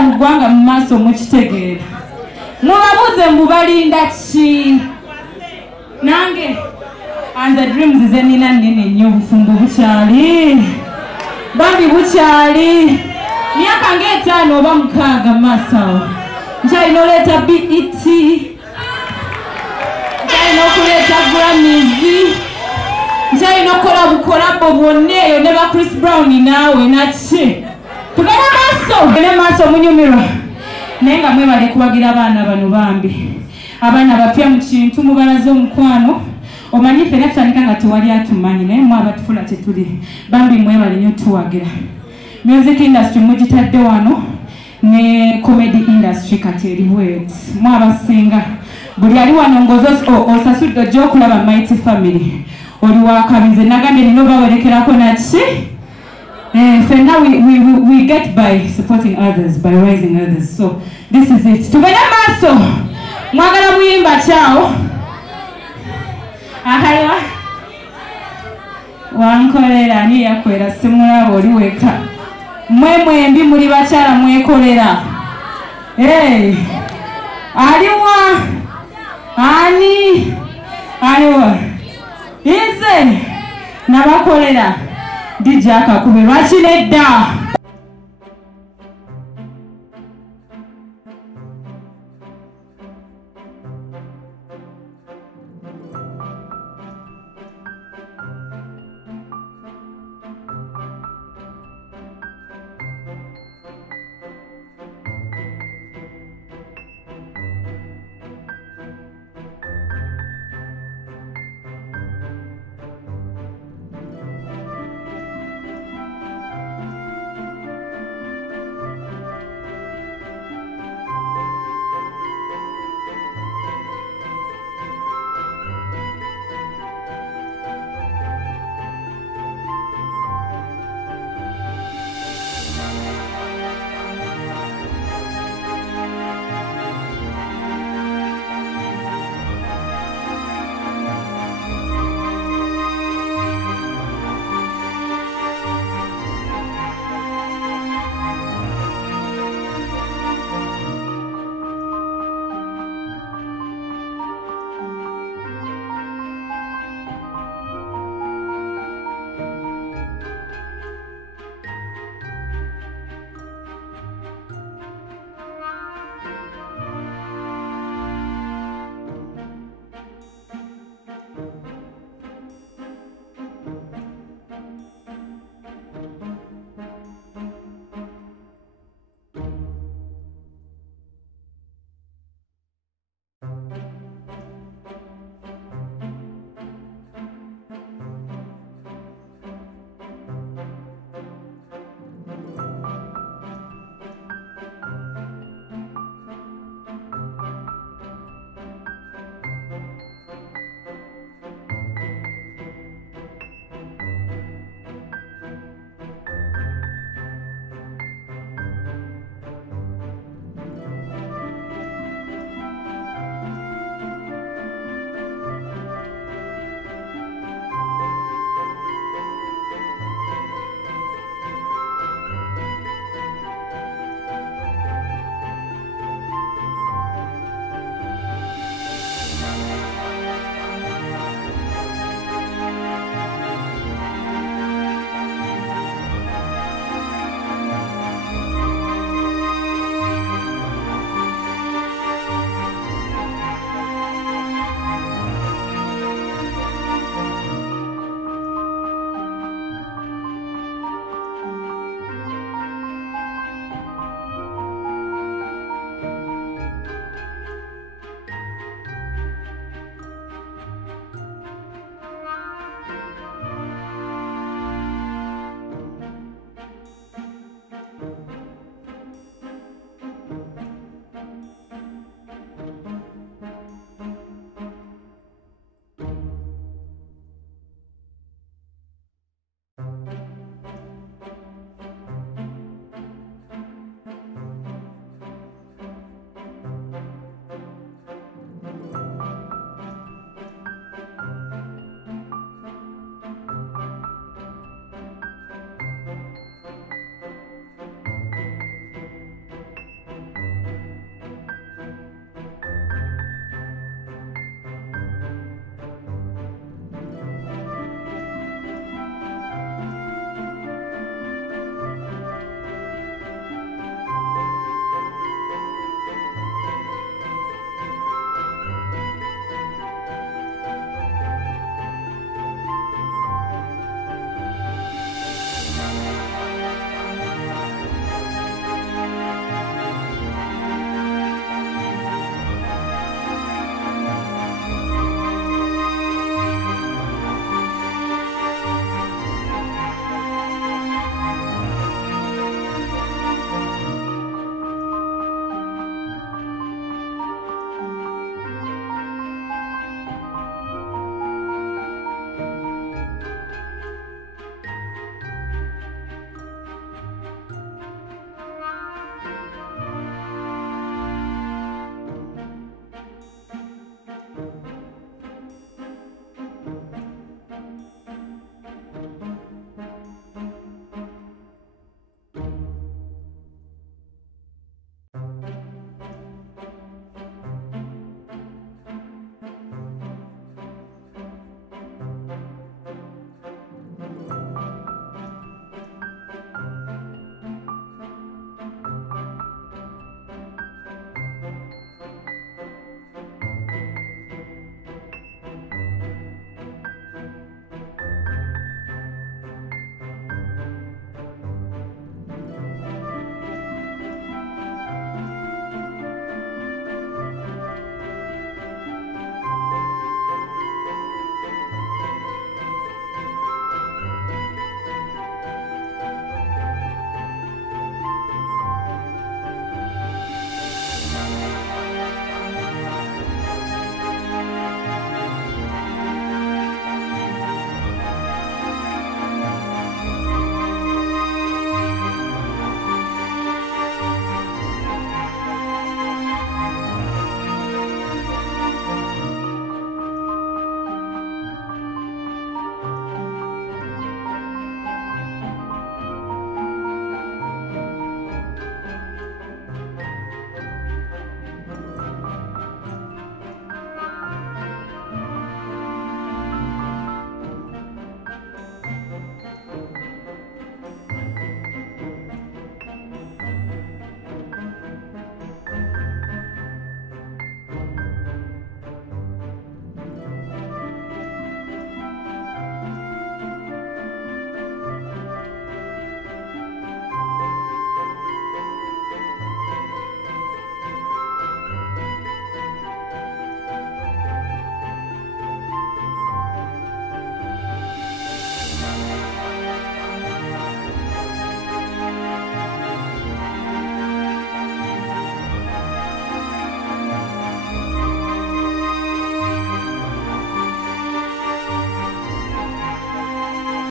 bagenda mu ggwanga mu maaso mukitegeera mubabuuze mbubalinda ki nange anza dreams ze nina nnene nnyo obufumbo bukyali bambi bukyali myaka ng'etaano oba 6 maaso awo nkyalina oleeta BET nkyalina okuleeta Grammys nkyalina okukola bukolabo bwonna eyo ne ba Chris Brown naawe naki tugende maaso munyumirwa naye nga mwebale kuwagira abaana bano bambi abaana bapya mu kintu mubalaza omukwano omanyi ffena tutandika nga tewali atumanyi naye mwe abatufula tetuli bambi mwebale nnyo tuwagira music industry mugitadde wano ne comedy industry kati eriwet mwe abasinga buli ali wano ngozi osasudde ojja okulaba Mighty Family oli wakabize nagambye nina obawerekerako naki ffenna we get by supporting others by rising others so this is it tugende maaso mwagala muyimba kyao akaliwa wankolera ani yakwera simulaba oli weka mwembi muli bakyala mwekolera aliwa ani aliwa ize nabakolera DJ akakube lwaki nedda